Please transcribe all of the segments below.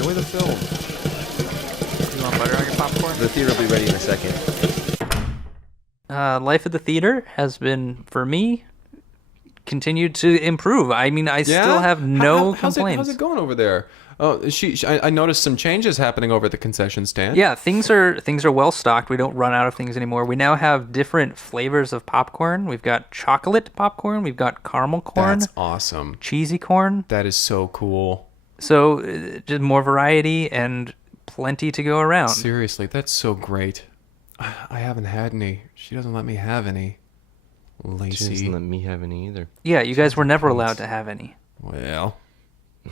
enjoy the film. You want butter on your popcorn? The theater will be ready in a second. Life at the theater has been, for me, continued to improve. I mean, I still have no complaints. How's it going over there? Oh, I noticed some changes happening over at the concession stand. Yeah, things are well stocked. We don't run out of things anymore. We now have different flavors of popcorn. We've got chocolate popcorn. We've got caramel corn. That's awesome. Cheesy corn. That is so cool. So just more variety and plenty to go around. Seriously, that's so great. I haven't had any. She doesn't let me have any. Lacey. She doesn't let me have any either. Yeah, you guys were never allowed to have any. Well.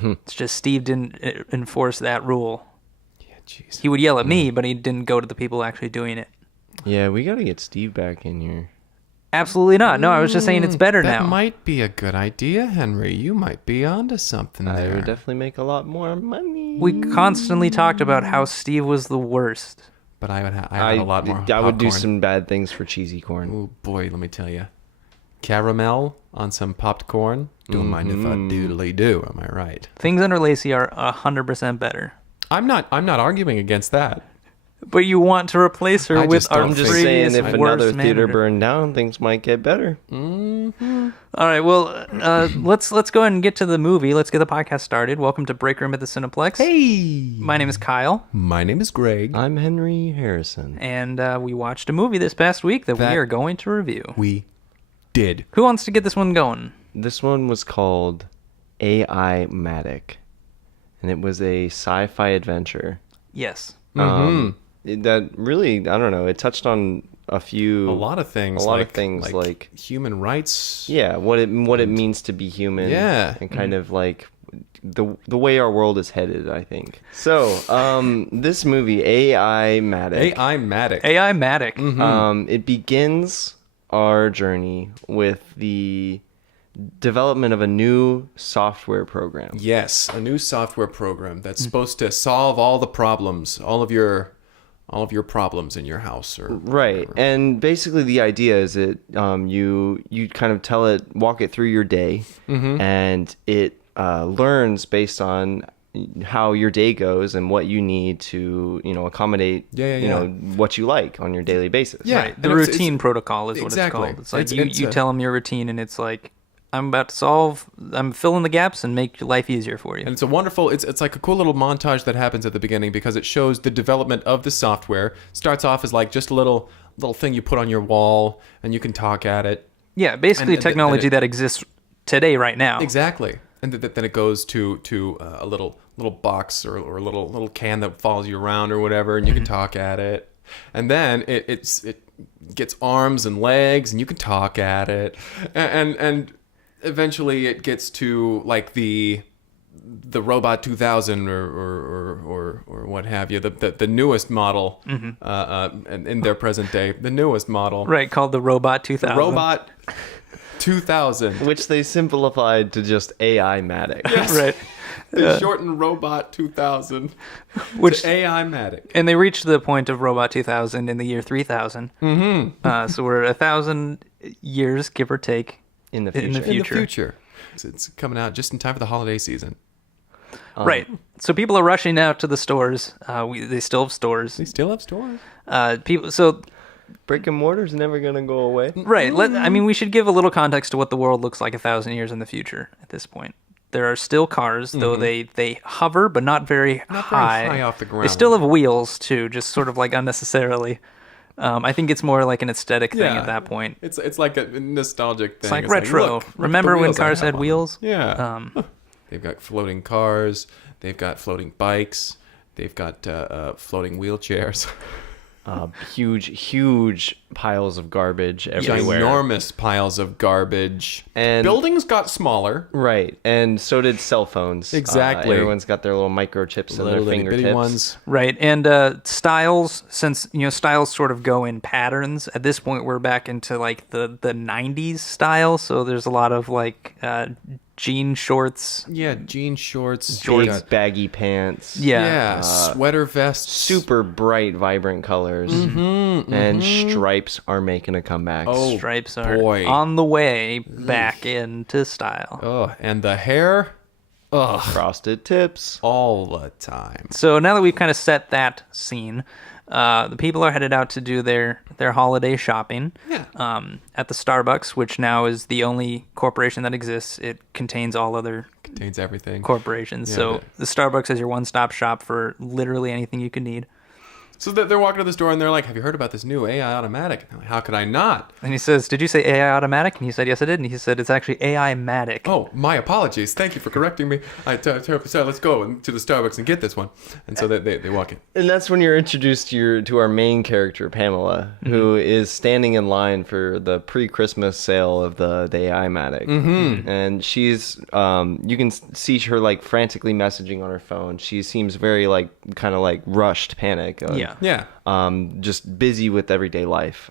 It's just Steve didn't enforce that rule. Yeah, jeez. He would yell at me, but he didn't go to the people actually doing it. Yeah, we gotta get Steve back in here. Absolutely not. No, I was just saying it's better now. That might be a good idea, Henry. You might be onto something there. I would definitely make a lot more money. We constantly talked about how Steve was the worst. But I had a lot more I would do popcorn. some bad things for cheesy corn. Oh boy, let me tell you. Caramel on some popped corn. Don't mind if I doodly do. Am I right? Things under Lacey are 100% better. I'm not arguing against that. But you want to replace her with our I'm just previous saying, if worst another theater manager. burned down, things might get better. All right, well, let's go ahead and get to the movie. Let's get the podcast started. Welcome to Break Room at the Cineplex. Hey! My name is Kyle. My name is Greg. I'm Henry Harrison. And we watched a movie this past week that we are going to review. We did. Who wants to get this one going? This one was called AI Matic, and it was a sci-fi adventure. Yes. That really, I don't know, it touched on a lot of things. like human rights. Yeah, what it means to be human. Yeah. And kind of like the way our world is headed, I think. So, this movie, AI Matic. AI Matic. AI Matic. It begins our journey with the development of a new software program. Yes, a new software program that's supposed to solve all the problems, all of your problems in your house, or right. And basically, the idea is that you kind of walk it through your day, and it learns based on how your day goes and what you need to accommodate what you like on your daily basis. Yeah, Right. The routine protocol is what exactly. it's called. It's like you tell them your routine, and it's like, I'm filling the gaps and make life easier for you. And it's a wonderful, it's like a cool little montage that happens at the beginning because it shows the development of the software. Starts off as like just a little thing you put on your wall and you can talk at it. Yeah, basically technology that exists today right now. Exactly. And then it goes to a little box or a little can that follows you around or whatever, and you can talk at it. And then it gets arms and legs, and you can talk at it. And eventually it gets to like the Robot 2000 or what have you, the newest model in their present day, the newest model. Right, called the Robot 2000. The Robot 2000. Which they simplified to just AI Matic. Yes. Right. They shortened Robot 2000 Which to AI Matic. And they reached the point of Robot 2000 in the year 3000. So we're 1,000 years, give or take, In the future. In the future. It's coming out just in time for the holiday season. Right. So people are rushing out to the stores. They still have stores. They still have stores. So Brick and mortar's never gonna go away. right. We should give a little context to what the world looks like 1,000 years in the future. At this point, there are still cars, though they hover, but not very high off the ground. They still have wheels too, just sort of like unnecessarily. I think it's more like an aesthetic thing at that point. It's like a nostalgic thing. It's like retro. Look Remember the when wheels I cars have had on wheels? them. Yeah. They've got floating cars. They've got floating bikes. They've got floating wheelchairs. Huge piles of garbage everywhere. Ginormous piles of garbage. And buildings got smaller. Right, and so did cell phones. Exactly. Everyone's got their little microchips in their Little fingertips. bitty ones. Right, and styles, since styles sort of go in patterns. At this point, we're back into like the 90s style. So there's a lot of like jean shorts. Yeah, jean shorts. Big baggy pants. Yeah. Sweater vests. Super bright, vibrant colors. And stripes are making a comeback. Oh, Stripes are boy. on the way back into style. Oh, and the hair. Ugh. Frosted Tips. All the time. So now that we've kind of set that scene, the people are headed out to do their holiday shopping. Yeah. At the Starbucks, which now is the only corporation that exists. It contains all other Contains everything. corporations. Yeah, So the Starbucks is your one-stop shop for literally anything you could need. So they're walking to the store and they're like, "Have you heard about this new AI automatic?" And I'm like, how could I not? And he says, "Did you say AI automatic?" And he said, "Yes, I did." And he said, "It's actually AI Matic." Oh, my apologies. Thank you for correcting me. So let's go to the Starbucks and get this one. And so they walk in. And that's when you're introduced to our main character, Pamela, who is standing in line for the pre-Christmas sale of the AI Matic. And she's, you can see her like frantically messaging on her phone. She seems very like kind of like rushed, panic. Yeah. Just busy with everyday life.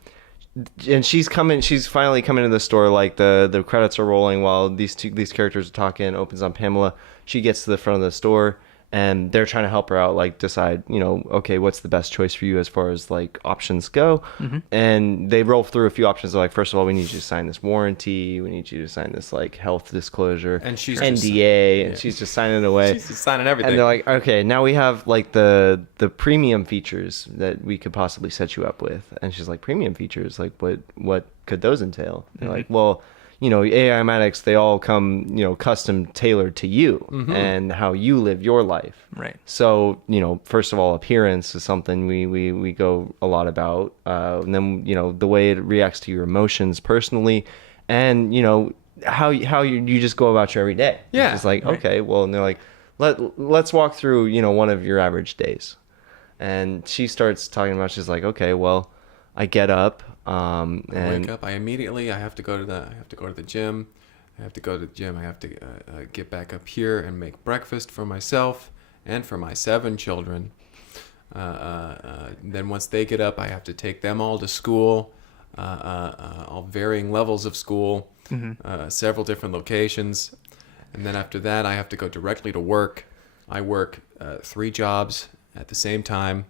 And she's finally coming to the store, like the credits are rolling while these characters are talking. Opens on Pamela. She gets to the front of the store and they're trying to help her out, like decide, okay, what's the best choice for you as far as like options go. And they roll through a few options. They're like, first of all, we need you to sign this warranty. We need you to sign this like health disclosure, And she's NDA, just- and she's just signing it away. She's just signing everything. And they're like, okay, now we have like the premium features that we could possibly set you up with. And she's like, premium features? Like what could those entail? They're like, well, AI Matics, they all come, custom tailored to you and how you live your life. Right. So, first of all, appearance is something we go a lot about. And then, the way it reacts to your emotions personally and, how you just go about your everyday. Yeah, It's like, right. okay, well, and they're like, let's walk through, one of your average days. And she starts talking about, she's like, okay, well, I get up, I and wake up. I have to go to the gym. I have to go to the gym. I have to get back up here and make breakfast for myself and for my 7 children. Then once they get up, I have to take them all to school, all varying levels of school, several different locations. And then after that, I have to go directly to work. I work 3 jobs at the same time.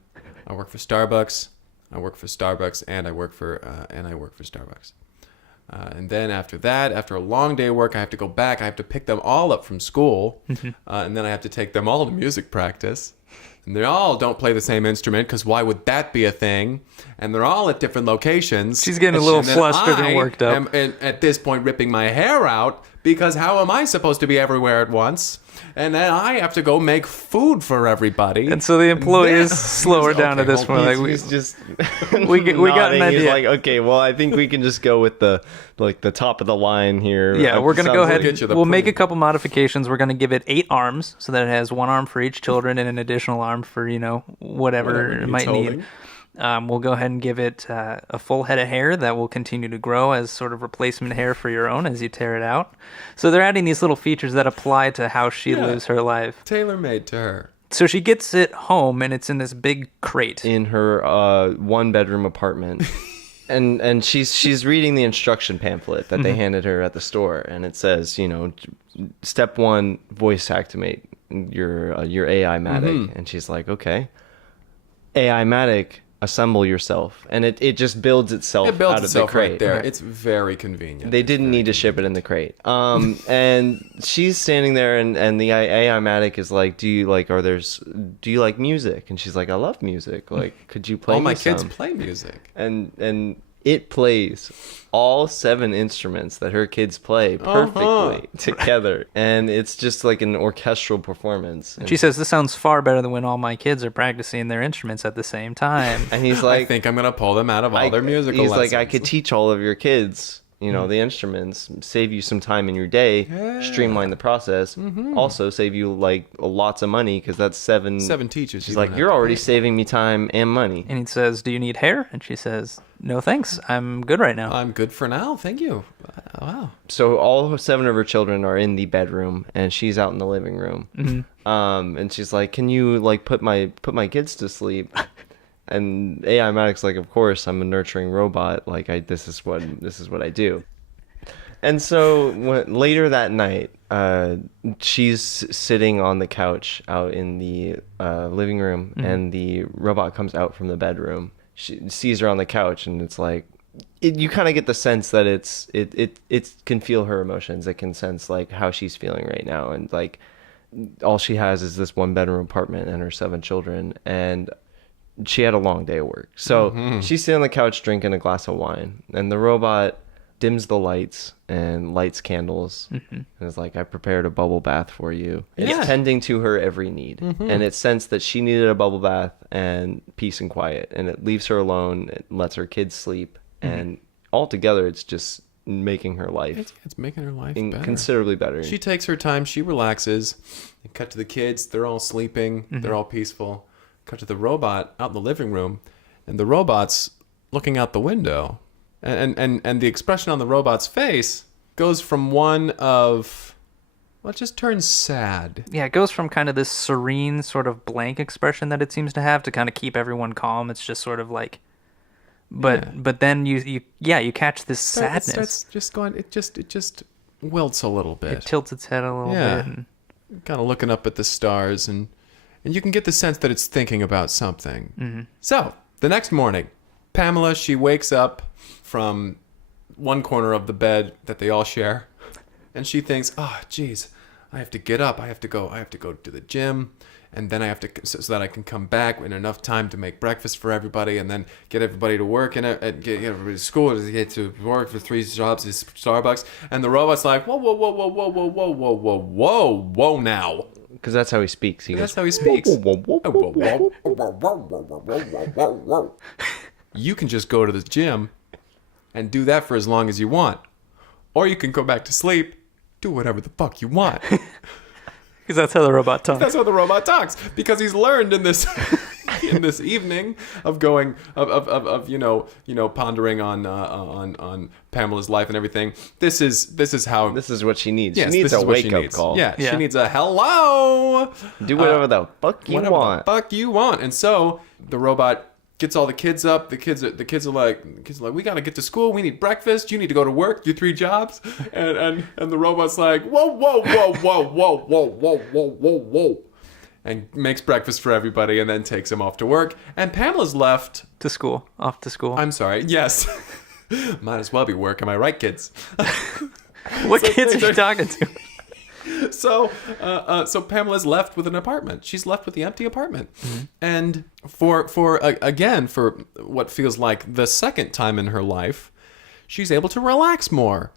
I work for Starbucks. I work for Starbucks, and I work for Starbucks. And then after that, after a long day of work, I have to go back. I have to pick them all up from school, and then I have to take them all to music practice. And they all don't play the same instrument, because why would that be a thing? And they're all at different locations. She's getting a little And then flustered and worked up. am, at this point, ripping my hair out, because how am I supposed to be everywhere at once? And then I have to go make food for everybody. And so the employees Then- slow her down Okay, at this hold point. on. Like, he's just we got an nodding. He's idea. like, okay, well, I think we can just go with the top of the line here. Yeah, we're gonna Sounds go like- ahead. get you the We'll make a premium. couple modifications. We're gonna give it 8 arms, so that it has 1 arm for each children and an additional arm for whatever Whatever it needs might holding. need. We'll go ahead and give it a full head of hair that will continue to grow as sort of replacement hair for your own as you tear it out. So they're adding these little features that apply to how she Yeah. lives her life. Tailor-made to her. So she gets it home, and it's in this big crate. in her 1-bedroom apartment. And she's reading the instruction pamphlet that they handed her at the store, and it says, step 1, voice activate your AI Matic. And she's like, okay, AI Matic, assemble yourself, and it just builds itself It builds out of the itself crate. right there. It's very convenient. They didn't need to ship it in the crate. And she's standing there, and the AI Matic is like, do you like music? And she's like, I love music. Like, could you play All me my kids some? play music. And it plays all 7 instruments that her kids play perfectly together, and it's just like an orchestral performance. She says, "This sounds far better than when all my kids are practicing their instruments at the same time." And he's I like, think I'm gonna pull them out of all their musical he's lessons. like, I could teach all of your kids, the instruments, save you some time in your day, streamline the process, also save you like lots of money, because that's 7 teachers. She's you like, don't you're have to already pay. saving me time and money. And he says, "Do you need hair?" And she says, "No, thanks. I'm good right now." I'm good for now. Thank you. Wow. So all 7 of her children are in the bedroom, and she's out in the living room. And she's like, "Can you like put my kids to sleep?" And AI Matic's like, "Of course, I'm a nurturing robot. Like, this is what I do." And so later that night, she's sitting on the couch out in the living room, and the robot comes out from the bedroom. She sees her on the couch, and it's like, you kind of get the sense that it can feel her emotions. It can sense like how she's feeling right now, and like all she has is this 1-bedroom apartment and her 7 children, and she had a long day of work. So she's sitting on the couch drinking a glass of wine, and the robot dims the lights and lights candles and is like, I prepared a bubble bath for you. It's tending to her every need. And it sensed that she needed a bubble bath and peace and quiet, and it leaves her alone. It lets her kids sleep, and altogether it's just making her life It's making her life better. considerably better. She takes her time. She relaxes. And cut to the kids. They're all sleeping. They're all peaceful. Cut to the robot out in the living room, and the robot's looking out the window, and the expression on the robot's face goes from one of, well, it just turns sad. Yeah, it goes from kind of this serene sort of blank expression that it seems to have to kind of keep everyone calm. It's just sort of like, but then you catch this sadness. It starts just going. It just wilts a little bit. It tilts its head a little bit. And Kind of looking up at the stars, and you can get the sense that it's thinking about something. So the next morning, Pamela, she wakes up from one corner of the bed that they all share, and she thinks, oh geez, I have to get up. I have to go to the gym, and then I have to, so that I can come back in enough time to make breakfast for everybody, and then get everybody to work and get everybody to school, to get to work for 3 jobs at Starbucks. And the robot's like, whoa now. Because that's how he speaks. That's how he speaks. You can just go to the gym and do that for as long as you want. Or you can go back to sleep, do whatever the fuck you want. Because that's how the robot talks. That's how the robot talks. Because he's learned in this in this evening of going of pondering on Pamela's life and everything. This is what she needs. Yes, she needs this a is what she wake-up needs. call. Yeah, she needs a hello. Do whatever the fuck you whatever want. the fuck you want. And so the robot gets all the kids up. The kids are like, we gotta get to school. We need breakfast. You need to go to work. Do 3 jobs. And the robot's like, whoa, and makes breakfast for everybody, and then takes him off to work. And Pamela's left off to school. I'm sorry. Yes. Might as well be work. Am I right, kids? What kids are you talking to? So Pamela's left with an apartment. She's left with the empty apartment. And for what feels like the second time in her life, she's able to relax more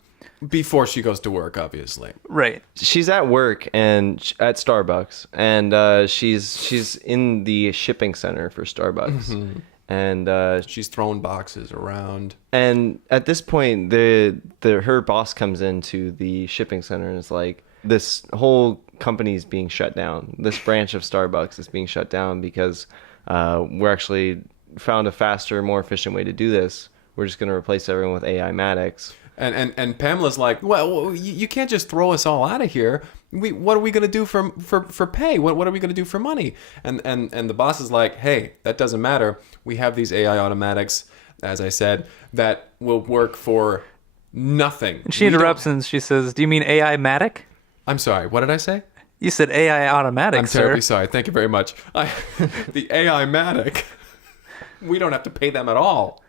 before she goes to work, obviously. Right. She's at work and at Starbucks, and she's in the shipping center for Starbucks. And she's throwing boxes around. And at this point, her boss comes into the shipping center and is like, this whole company is being shut down. This branch of Starbucks is being shut down because we're actually found a faster, more efficient way to do this. We're just going to replace everyone with AI Matics. And Pamela's like, well, you can't just throw us all out of here. What are we going to do for pay? What are we going to do for money? And the boss is like, hey, that doesn't matter. We have these AI automatics, as I said, that will work for nothing. And she interrupts and she says, do you mean AI Matic? I'm sorry, what did I say? You said AI automatic, I'm terribly sorry. Thank you very much. The AI Matic, we don't have to pay them at all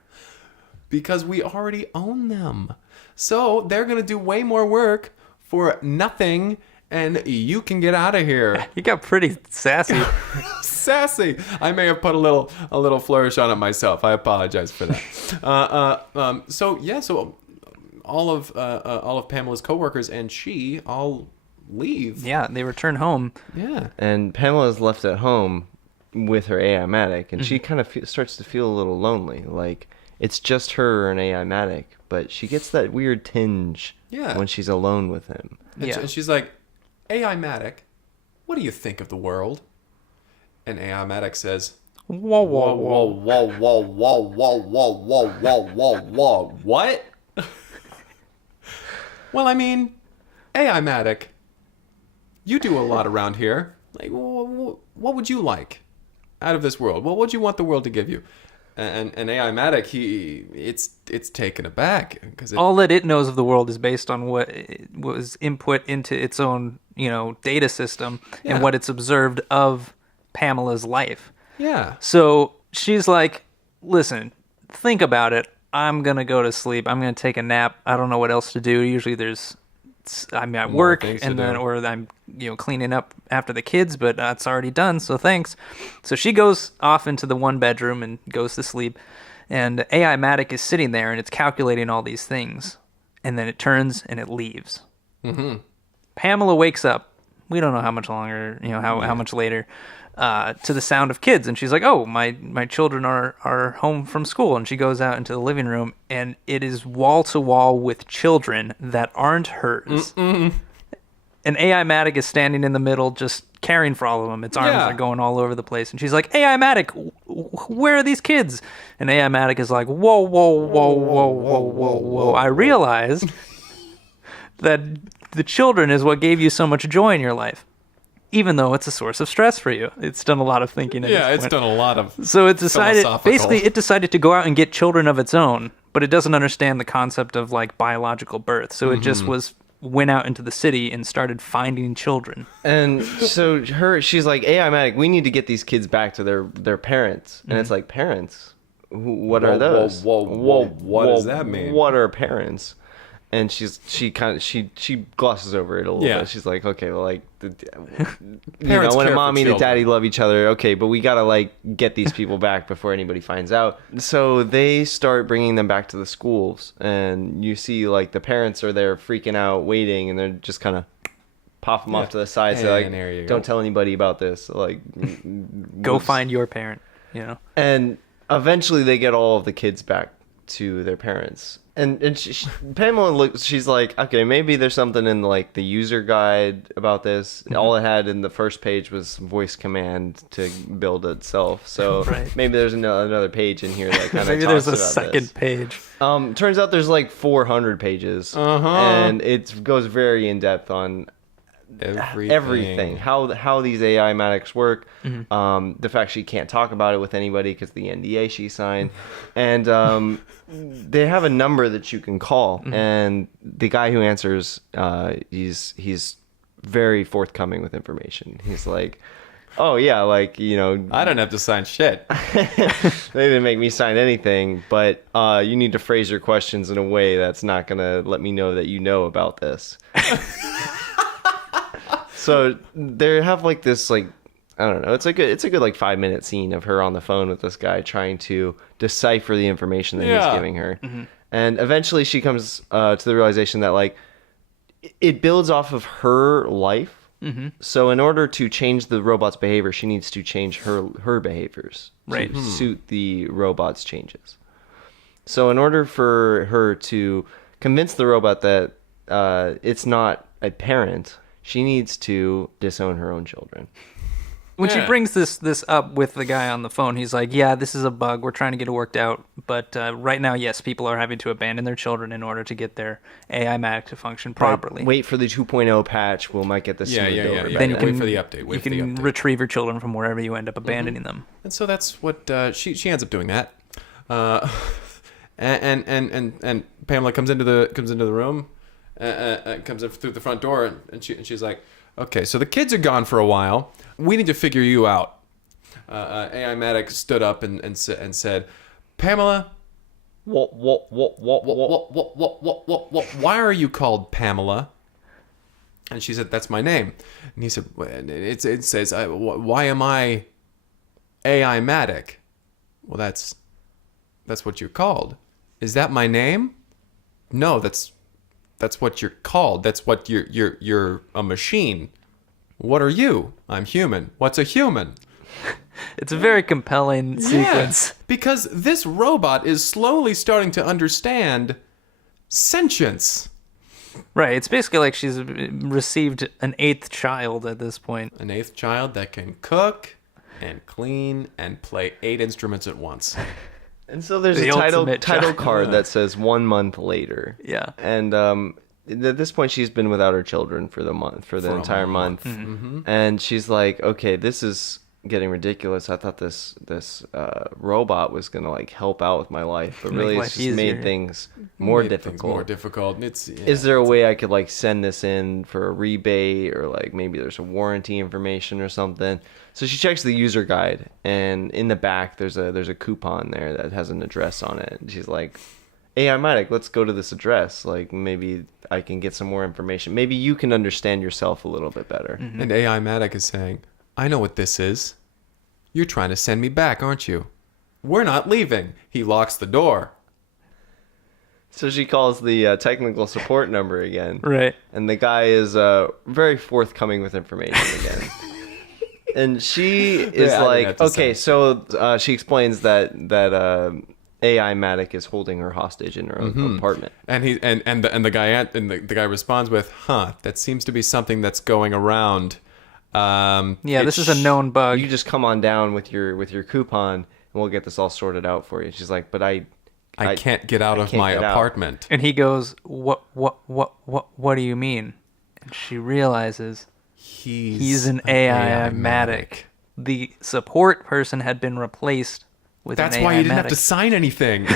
because we already own them. So they're going to do way more work for nothing, and you can get out of here. You got pretty sassy. Sassy. I may have put a little flourish on it myself. I apologize for that. So all of Pamela's coworkers and she all leave. Yeah, they return home. Yeah. And Pamela's left at home with her AI Matic, and she kind of starts to feel a little lonely. Like, it's just her and AI Matic, but she gets that weird tinge when she's alone with him. And she's like, AI Matic, what do you think of the world? And AI Matic says, whoa, what? Well, I mean, AI Matic, you do a lot around here. Like, what would you like out of this world? What would you want the world to give you? And AI Matic, it's taken aback because all that it knows of the world is based on what was input into its own, data system and what it's observed of Pamela's life. Yeah. So she's like, listen, think about it. I'm going to go to sleep. I'm going to take a nap. I don't know what else to do. Usually there's I'm at More work, things to and then do. or I'm cleaning up after the kids, but it's already done. So thanks. So she goes off into the one bedroom and goes to sleep, and AI Matic is sitting there and it's calculating all these things, and then it turns and it leaves. Mm-hmm. Pamela wakes up. We don't know how much longer, how much later, to the sound of kids, and she's like, "Oh, my children are home from school," and she goes out into the living room, and it is wall to wall with children that aren't hers. Mm-mm. And AI Matic is standing in the middle, just caring for all of them. Its arms are going all over the place, and she's like, "AI Matic, where are these kids?" And AI Matic is like, "Whoa, whoa, whoa, whoa, whoa, whoa, whoa! I realized that the children is what gave you so much joy in your life, even though it's a source of stress for you." It's done a lot of thinking. It's done a lot of. So it decided, philosophical. basically, it decided to go out and get children of its own, but it doesn't understand the concept of like biological birth. So it just went out into the city and started finding children. And so she's like, "Hey, Matic, we need to get these kids back to their parents." And it's like, parents? What are those? Whoa, what does that mean? What are parents? And she glosses over it a little bit. She's like, "Okay, well, like, Parents when care a for mommy and a children. daddy love each other, okay, but we gotta like get these people back before anybody finds out." So they start bringing them back to the schools, and you see like the parents are there freaking out, waiting, and they're just kind of pop them off to the side, so like, And there you go. "Don't tell anybody about this." Like, Go find your parent. and eventually they get all of the kids back to their parents. And Pamela looks, she's like, "Okay, maybe there's something in like the user guide about this." All it had in the first page was voice command to build itself. So Right. maybe there's another page in here that kind of Maybe talks there's a about second this. page. Turns out there's like 400 pages. And it goes very in depth on everything. How these AI Matics work, the fact she can't talk about it with anybody because the NDA she signed, and they have a number that you can call, and the guy who answers, he's very forthcoming with information. He's like, "Oh yeah, like, I don't have to sign shit. they didn't make me sign anything, but you need to phrase your questions in a way that's not gonna let me know that you know about this." So they have like this, like, I don't know, it's a good like 5-minute scene of her on the phone with this guy trying to decipher the information that he's giving her. And eventually she comes to the realization that like it builds off of her life. So in order to change the robot's behavior, she needs to change her behaviors Right. to suit the robot's changes. So in order for her to convince the robot that it's not a parent, she needs to disown her own children. When she brings this up with the guy on the phone, he's like, "Yeah, this is a bug. We're trying to get it worked out. But right now, yes, people are having to abandon their children in order to get their AI Matic to function properly. Wait for the 2.0 patch. We might get this Yeah. smoothed over. Then you Wait can for the update. Wait you for the can update. retrieve your children from wherever you end up abandoning them. And so that's what she ends up doing that. And Pamela comes into the room, comes in through the front door, and she's like, "Okay, so the kids are gone for a while. We need to figure you out." AI Matic stood up and said, "Pamela, What? why are you called Pamela?" And she said, "That's my name." And he said, "It says, why am I AI Matic?" "Well, that's what you're called." "Is that my name?" "No, that's what you're called. That's what you're a machine." "What are you?" "I'm human." "What's a human?" It's a very compelling sequence. Yeah, because this robot is slowly starting to understand sentience. Right. It's basically like she's received an 8th child at this point. An 8th child that can cook and clean and play 8 instruments at once. And so there's The a ultimate title child. card that says 1 month later. Yeah. And at this point, she's been without her children for the entire month. And she's like, "Okay, this is getting ridiculous. I thought this robot was gonna like help out with my life, but really life it's just made easier. things more Made things difficult. more difficult. Is there a way I could like send this in for a rebate, or like maybe there's a warranty information or something?" So she checks the user guide, and in the back there's a coupon there that has an address on it. And she's like, AI Matic, let's go to this address. Like, maybe I can get some more information. Maybe you can understand yourself a little bit better. And AI Matic is saying, I know what this is. You're trying to send me back, aren't you? We're not leaving. He locks the door. So she calls the technical support number again. Right. And the guy is very forthcoming with information again. And she is Yeah, I didn't like, have to okay, say. so she explains that AI Matic is holding her hostage in her own apartment. And the guy responds with, that seems to be something that's going around. This is a known bug. You just come on down with your coupon, and we'll get this all sorted out for you. She's like, but I can't get out of my apartment. And he goes, what do you mean? And she realizes he's an AI-matic. The support person had been replaced with That's an why you didn't AI-matic. have to sign anything.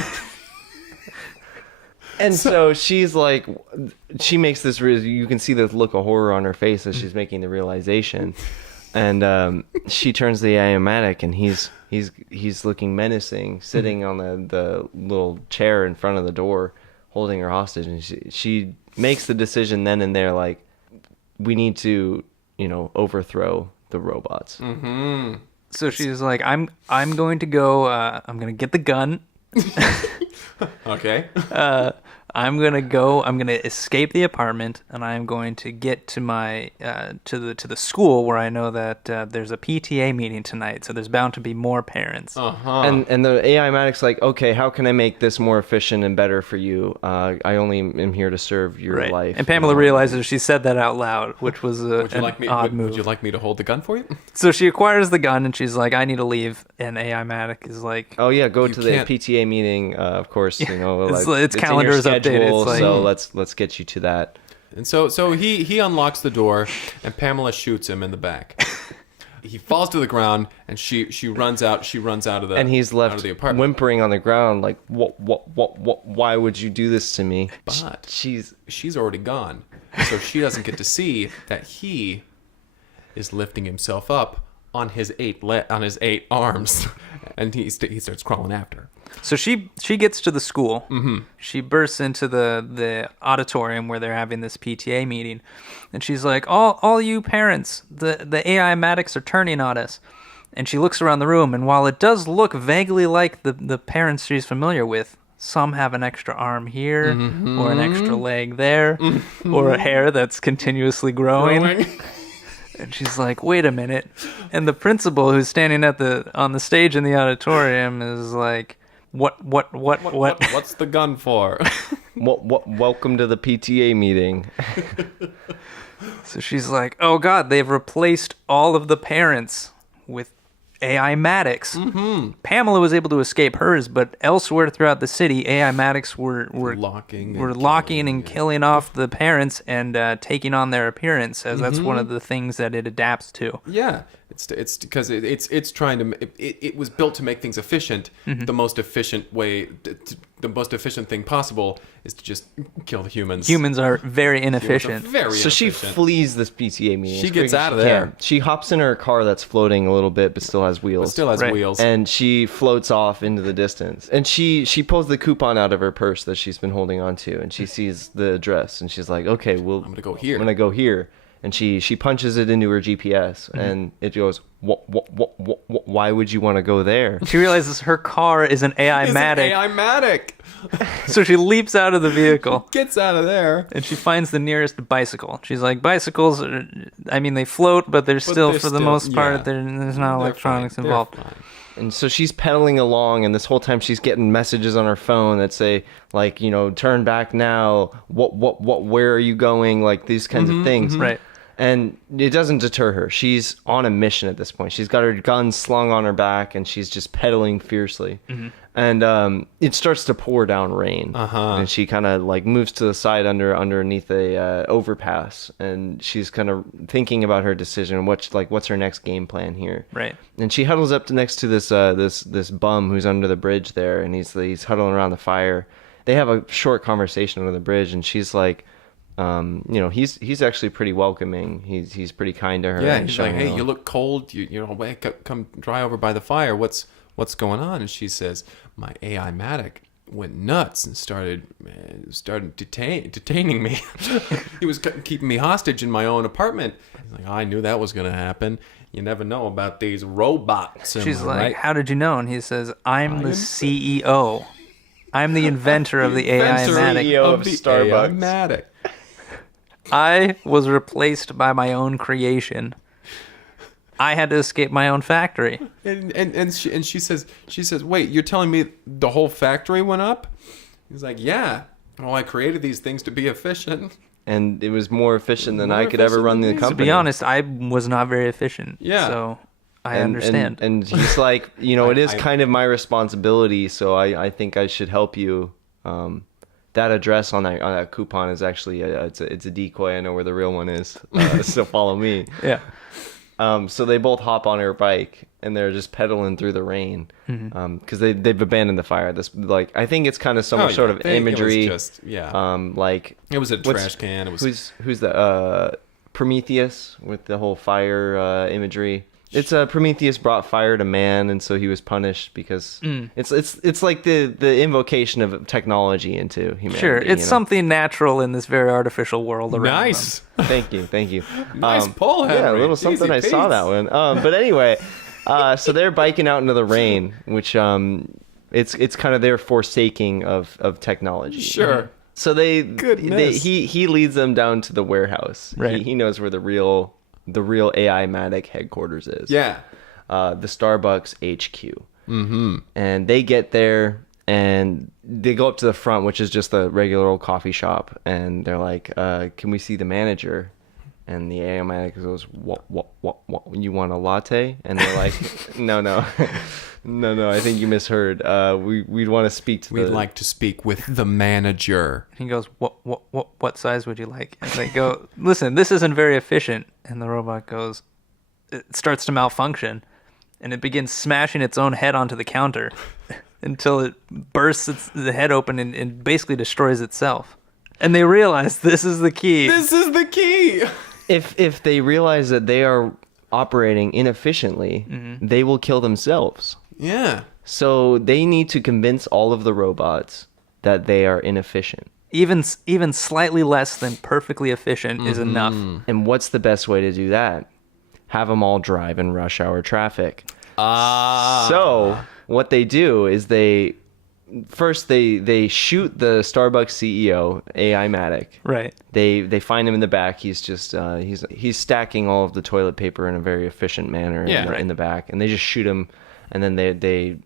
And so she's like, she makes this, you can see the look of horror on her face as she's making the realization. And she turns to the AI-matic, and he's looking menacing, sitting on the little chair in front of the door, holding her hostage. And she makes the decision then and there, like, we need to, overthrow the robots. Mm-hmm. So she's like, I'm going to go, I'm going to get the gun. Okay. I'm going to escape the apartment, and I'm going to get to my to the school where I know that there's a PTA meeting tonight, so there's bound to be more parents. Uh-huh. And the AI Matic's like, okay, how can I make this more efficient and better for you? I only am here to serve your life. And Pamela realizes she said that out loud, which was odd move. Would you like me to hold the gun for you? So she acquires the gun, and she's like, I need to leave. And AI Matic is like, Oh yeah, go You to the can't- PTA meeting. Of course, It's in calendar your is updated. schedule, It's like- so let's get you to that. And so he unlocks the door, and Pamela shoots him in the back. He falls to the ground, and she runs out. She runs out of the And he's out left of the apartment. whimpering on the ground, like, what? Why would you do this to me? But she's already gone, so she doesn't get to see that he is lifting himself up on his eight arms, and he starts crawling after her. So she gets to the school. Mm-hmm. She bursts into the auditorium where they're having this PTA meeting, and she's like, "All you parents, the AI Matics are turning on us." And she looks around the room, and while it does look vaguely like the parents she's familiar with, some have an extra arm here, or an extra leg there, or a hair that's continuously growing. And she's like, wait a minute. And the principal who's standing on the stage in the auditorium is like, what? What's the gun for? Welcome to the PTA meeting. So she's like, oh God, they've replaced all of the parents with AI Matics. Mm-hmm. Pamela was able to escape hers, but elsewhere throughout the city, AI Matics were locking and killing off the parents and taking on their appearance, as that's one of the things that it adapts to. Yeah, it's because it's trying to it was built to make things efficient. The most efficient way, the most efficient thing possible is to just kill the humans. Humans are very inefficient. So she flees this PTA meeting. She as gets quick as out of she there. can. She hops in her car that's floating a little bit, but still has wheels. But still has Right. wheels. And she floats off into the distance. And she pulls the coupon out of her purse that she's been holding on to, and she sees the address, and she's like, okay, well, I'm gonna go here. I'm gonna go here. And she punches it into her GPS, and it goes, why would you want to go there? She realizes her car is an AI It's an Matic, AI Matic. so she leaps out of the vehicle. Gets out of there. And she finds the nearest bicycle. She's like, bicycles, they float, but they're still, for the most part, there's no electronics involved. Fine. And so she's pedaling along, and this whole time she's getting messages on her phone that say, like, turn back now. Where are you going? Like, these kinds of things. Right. And it doesn't deter her. She's on a mission at this point. She's got her gun slung on her back, and she's just pedaling fiercely. And it starts to pour down rain. And she kind of like moves to the side underneath a overpass, and she's kind of thinking about her decision. What's her next game plan here? Right. And she huddles up next to this bum who's under the bridge there, and he's huddling around the fire. They have a short conversation under the bridge, and she's like, he's actually pretty welcoming. He's pretty kind to her. Yeah, and he's like, showing hey, you look cold. Come dry over by the fire. What's going on? And she says, my AI Matic went nuts and started detaining me. He was keeping me hostage in my own apartment. He's like, I knew that was going to happen. You never know about these robots. She's like, right? how did you know? And he says, I'm the CEO. I'm the inventor of the AI Matic. CEO of Starbucks. AI Matic. I was replaced by my own creation. I had to escape my own factory. And she says, wait, you're telling me the whole factory went up? He's like, yeah. Well, I created these things to be efficient. And it was more efficient than More I could ever efficient run than the me. company. To be honest, I was not very efficient. Yeah. So I understand. And he's like, it is I- kind of my responsibility, so I think I should help you. That address on that coupon is actually it's a decoy. I know where the real one is, so follow me. Yeah. So they both hop on her bike and they're just pedaling through the rain because they've abandoned the fire. I think it's kind of some sort of imagery. It was just, Like it was a trash can. It was who's the Prometheus with the whole fire imagery. It's Prometheus brought fire to man, and so he was punished because it's like the invocation of technology into humanity. Sure. It's something natural in this very artificial world around nice. them. Thank you. Nice pull, Henry. Yeah, a little something. Easy I saw peasy. that one. But anyway, so they're biking out into the rain, which it's kind of their forsaking of technology. Sure. So Goodness. he leads them down to the warehouse. Right. He knows where the real AI Matic headquarters is. Yeah. The Starbucks HQ. Mm-hmm. And they get there and they go up to the front, which is just a regular old coffee shop, and they're like, "Can we see the manager?" And the AI Matic goes, "What? You want a latte?" And they're like, "No, no." I think you misheard. We'd want to speak to We'd like to speak with the manager. He goes, what size would you like? And they go, listen, this isn't very efficient. And the robot goes, it starts to malfunction, and it begins smashing its own head onto the counter until it bursts the head open and basically destroys itself. And they realize this is the key. This is the key. If they realize that they are operating inefficiently, they will kill themselves. Yeah. So they need to convince all of the robots that they are inefficient. Even slightly less than perfectly efficient is enough. And what's the best way to do that? Have them all drive in rush hour traffic. So what they do is they shoot the Starbucks CEO, AI Matic. Right. They find him in the back. He's just he's stacking all of the toilet paper in a very efficient manner in the back, and they just shoot him, and then they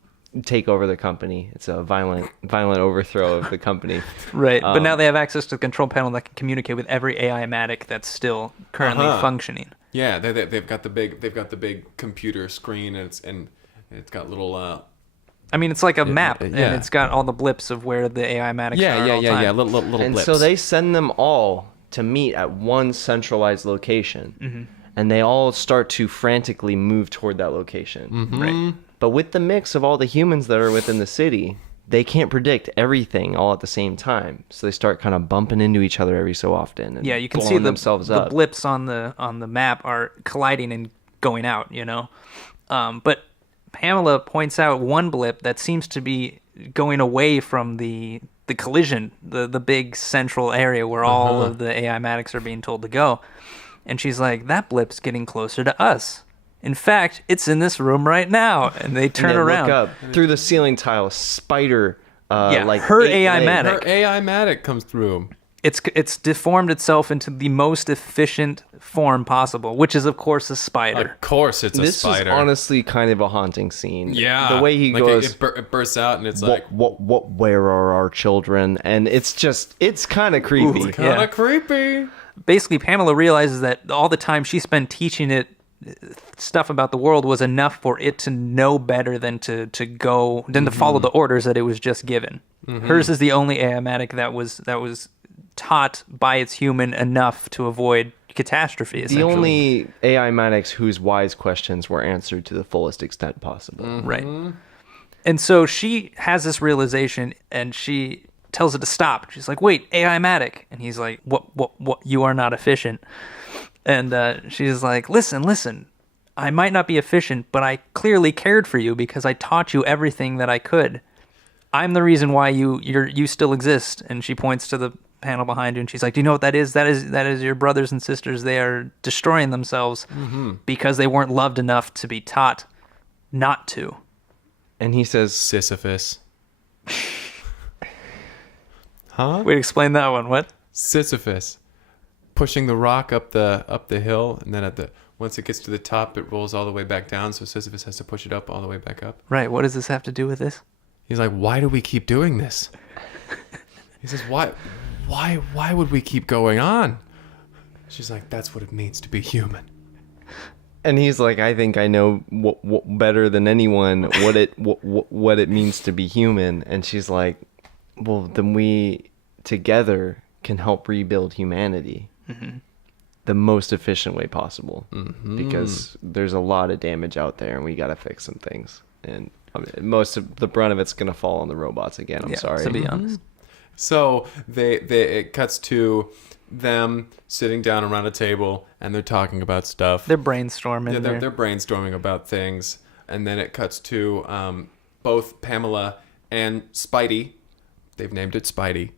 take over the company. It's a violent overthrow of the company. Right. But now they have access to the control panel that can communicate with every AI Matic that's still currently functioning. Yeah, they've got the big computer screen, and it's got little. I mean, it's like a map, and yeah. it's got all the blips of where the AI Matics are at all time. Little And blips. so they send them all to meet at one centralized location, and they all start to frantically move toward that location. Right. But with the mix of all the humans that are within the city, they can't predict everything all at the same time. So they start kind of bumping into each other every so often. And Yeah, you can blowing see themselves the up. blips on the map are colliding and going out, But Pamela points out one blip that seems to be going away from the collision, the big central area where all of the AI Matics are being told to go. And she's like, that blip's getting closer to us. In fact, it's in this room right now. And they turn and they around. look up through the ceiling tile, a spider. Her AI Matic. Her AI Matic comes through. It's deformed itself into the most efficient form possible, which is, of course, a spider. Of course, it's a This spider. is honestly kind of a haunting scene. Yeah, the way he like goes. it bursts out, and it's What? Where are our children? And it's kind of creepy. kind of Yeah. creepy. Basically, Pamela realizes that all the time she spent teaching it stuff about the world was enough for it to know better than to follow the orders that it was just given. Hers is the only Aematic that was taught by its human enough to avoid catastrophe. The Essentially. only AI Matics whose wise questions were answered to the fullest extent possible. Right. And so she has this realization, and she tells it to stop. She's like, "Wait, AI Matic," and he's like, "What? You are not efficient." And she's like, listen, I might not be efficient, but I clearly cared for you because I taught you everything that I could. I'm the reason why you still exist. And she points to the panel behind you, and she's like, do you know what that is? That is your brothers and sisters. They are destroying themselves because they weren't loved enough to be taught not to. And he says, Sisyphus. Huh? Wait, explain that one. What? Sisyphus. Pushing the rock up the hill, and then once it gets to the top, it rolls all the way back down, so Sisyphus has to push it up all the way back up. Right. What does this have to do with this? He's like, why do we keep doing this? He says, why would we keep going on? She's like, that's what it means to be human. and he's like, I think I know better than anyone what it means to be human. And she's like, well, then we together can help rebuild humanity. The most efficient way possible, because there's a lot of damage out there and we got to fix some things. And I mean, most of the brunt of it's going to fall on the robots again. I'm sorry. To be honest. So it cuts to them sitting down around a table and they're talking about stuff. They're brainstorming. Yeah, they're brainstorming about things. And then it cuts to both Pamela and Spidey. They've named it Spidey.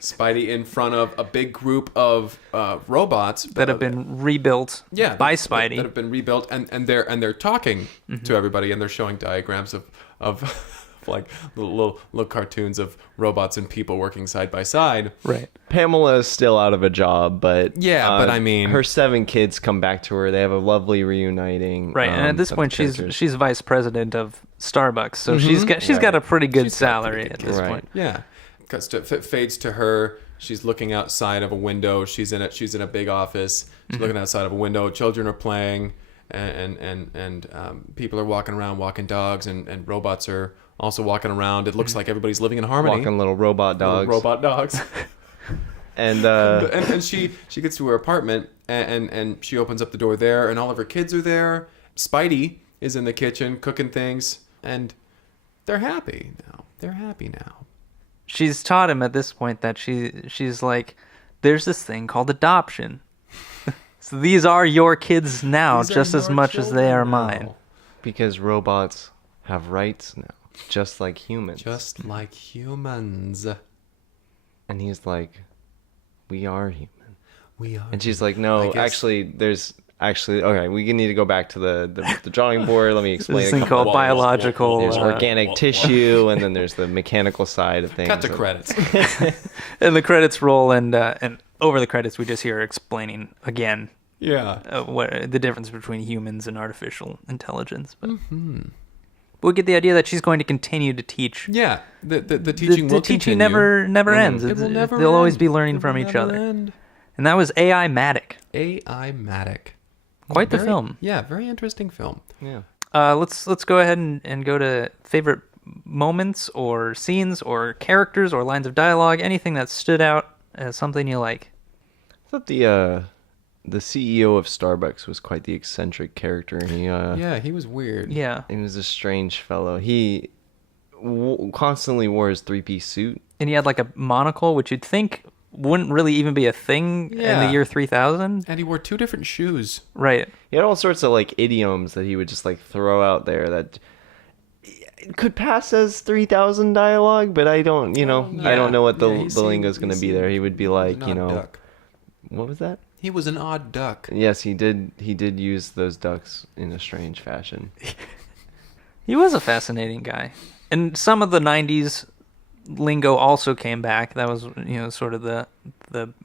Spidey in front of a big group of robots that have been rebuilt by Spidey. That have been rebuilt, and they're talking to everybody, and they're showing diagrams of like little cartoons of robots and people working side by side. Right. Pamela is still out of a job, but but I mean, her 7 kids come back to her. They have a lovely reuniting. Right, and at this point, she's vice president of Starbucks, so she's got a pretty good salary at this point. Yeah. Fades to her. She's looking outside of a window. She's in a big office. She's looking outside of a window. Children are playing, and people are walking around, walking dogs, and robots are also walking around. It looks like everybody's living in harmony. Walking little robot dogs. And she gets to her apartment, and she opens up the door there, and all of her kids are there. Spidey is in the kitchen cooking things, and they're happy now. She's taught him at this point that she's like, there's this thing called adoption. So these are your kids now, just as much as they are mine. Because robots have rights now, just like humans. Just like humans. And he's like, we are human. We are. And she's like, no, actually, okay, we need to go back to the drawing board. Let me explain. This thing called biological. There's organic tissue, and then there's the mechanical side of things. Cut to credits. And the credits roll, and over the credits, we just hear her explaining again. Yeah. What the difference between humans and artificial intelligence. But we'll get the idea that she's going to continue to teach. Yeah. The teaching will teaching continue. never ends. It will never They'll always end. be learning from each other. End. And that was AI Matic. AI Matic. Quite the film. Yeah, very interesting film. Yeah. Let's go ahead and go to favorite moments or scenes or characters or lines of dialogue, anything that stood out as something you like. I thought the CEO of Starbucks was quite the eccentric character. He was weird. Yeah. He was a strange fellow. He constantly wore his 3-piece suit. And he had like a monocle, which you'd think wouldn't really even be a thing in the year 3000. And he wore 2 different shoes. Right. He had all sorts of like idioms that he would just like throw out there that could pass as 3000 dialogue, but I don't, I don't know what the lingo is going to be there. He would be like, duck. What was that? He was an odd duck. Yes, he did use those ducks in a strange fashion. He was a fascinating guy. And some of the 90s lingo also came back. That was, sort of the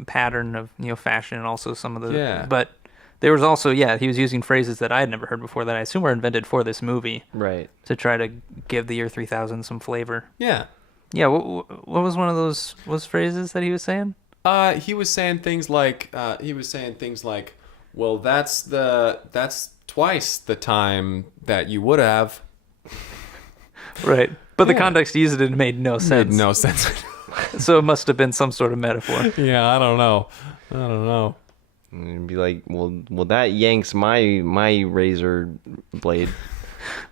pattern of, fashion, and also some of the... Yeah. But there was also, he was using phrases that I had never heard before that I assume were invented for this movie. Right. To try to give the year 3000 some flavor. Yeah. Yeah, what was one of those phrases that he was saying? He was saying things like, well, that's twice the time that you would have. Right. But the context he used it made no sense. Made no sense. So it must have been some sort of metaphor. Yeah, I don't know. And be like, well, that yanks my razor blade.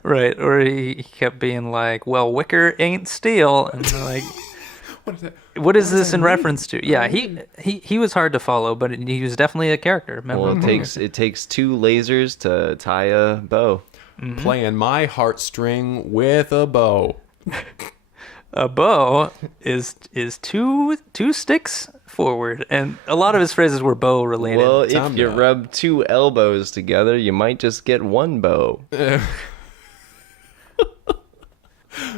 Right. Or he kept being like, well, wicker ain't steel. And they're like, What is that? What is this in reference to? Yeah, he was hard to follow, but he was definitely a character. Remember? Well, it takes 2 lasers to tie a bow. Playing my heartstring with a bow. A bow is two sticks forward, and a lot of his phrases were bow related. Well, if Tom you knows. rub two elbows together, you might just get one bow.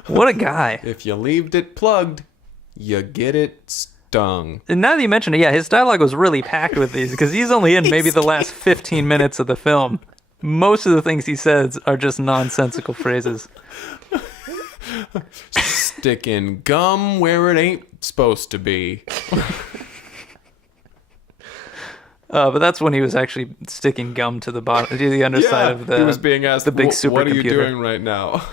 What a guy! If you leaved it plugged, you get it stung. And now that you mention it, yeah, his dialogue was really packed with these because he's only in maybe the last 15 minutes of the film. Most of the things he says are just nonsensical phrases. Sticking gum where it ain't supposed to be. But that's when he was actually sticking gum to the bottom, to the underside of the. he was being asked, the big What are you supercomputer." doing right now?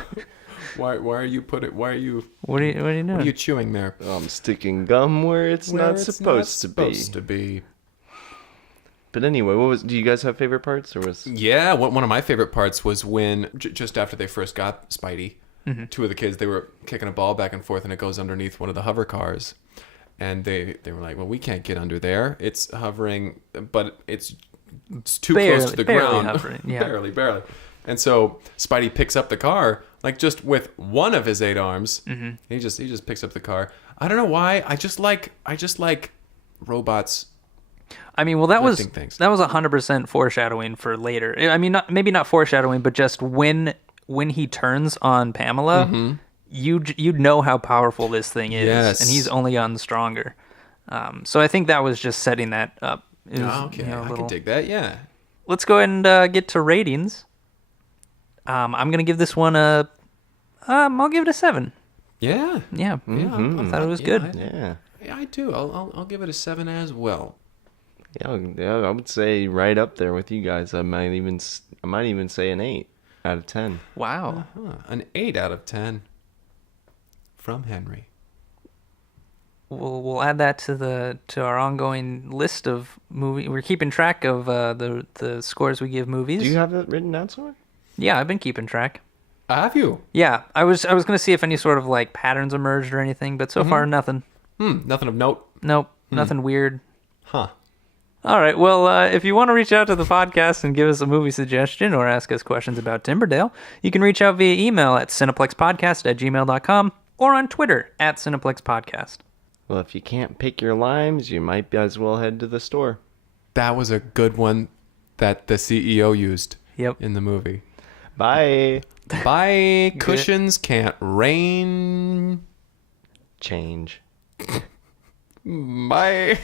Why are you What are you doing? what are you chewing there? I'm sticking gum where it's Where not it's supposed to be. supposed to be. But anyway, do you guys have favorite parts, or was? Yeah, one of my favorite parts was when just after they first got Spidey, two of the kids, they were kicking a ball back and forth, and it goes underneath one of the hover cars, and they were like, "Well, we can't get under there. It's hovering, but it's too close to the Barely ground, hovering, yeah. barely." And so Spidey picks up the car, like just with one of his 8 arms. Mm-hmm. He just picks up the car. I don't know why. I just like robots. I mean, well, that was Lifting things. 100% foreshadowing for later. I mean, maybe not foreshadowing, but just when he turns on Pamela, you'd know how powerful this thing is, Yes. and he's only gotten stronger. So I think that was just setting that up. It was, Okay, you know, a I little- can dig that. Yeah. Let's go ahead and get to ratings. I'm gonna give this one I'll give it a 7. Yeah. Yeah, I thought it was good. Yeah. Yeah, I do. I'll give it a 7 as well. Yeah, I would say right up there with you guys. I might even say an 8 out of 10. Wow. An 8 out of 10 from Henry. We'll add that to our ongoing list of movie. We're keeping track of the scores we give movies. Do you have it written down somewhere? Yeah, I've been keeping track. Have you? Yeah, I was gonna see if any sort of like patterns emerged or anything, but so far nothing. Nothing of note. Nope, nothing weird. Huh. All right, well, if you want to reach out to the podcast and give us a movie suggestion or ask us questions about Timberdale, you can reach out via email at cineplexpodcast@gmail.com or on Twitter @cineplexpodcast. Well, if you can't pick your limes, you might as well head to the store. That was a good one that the CEO used Yep. in the movie. Bye. Bye. Cushions can't rain. Change. Bye.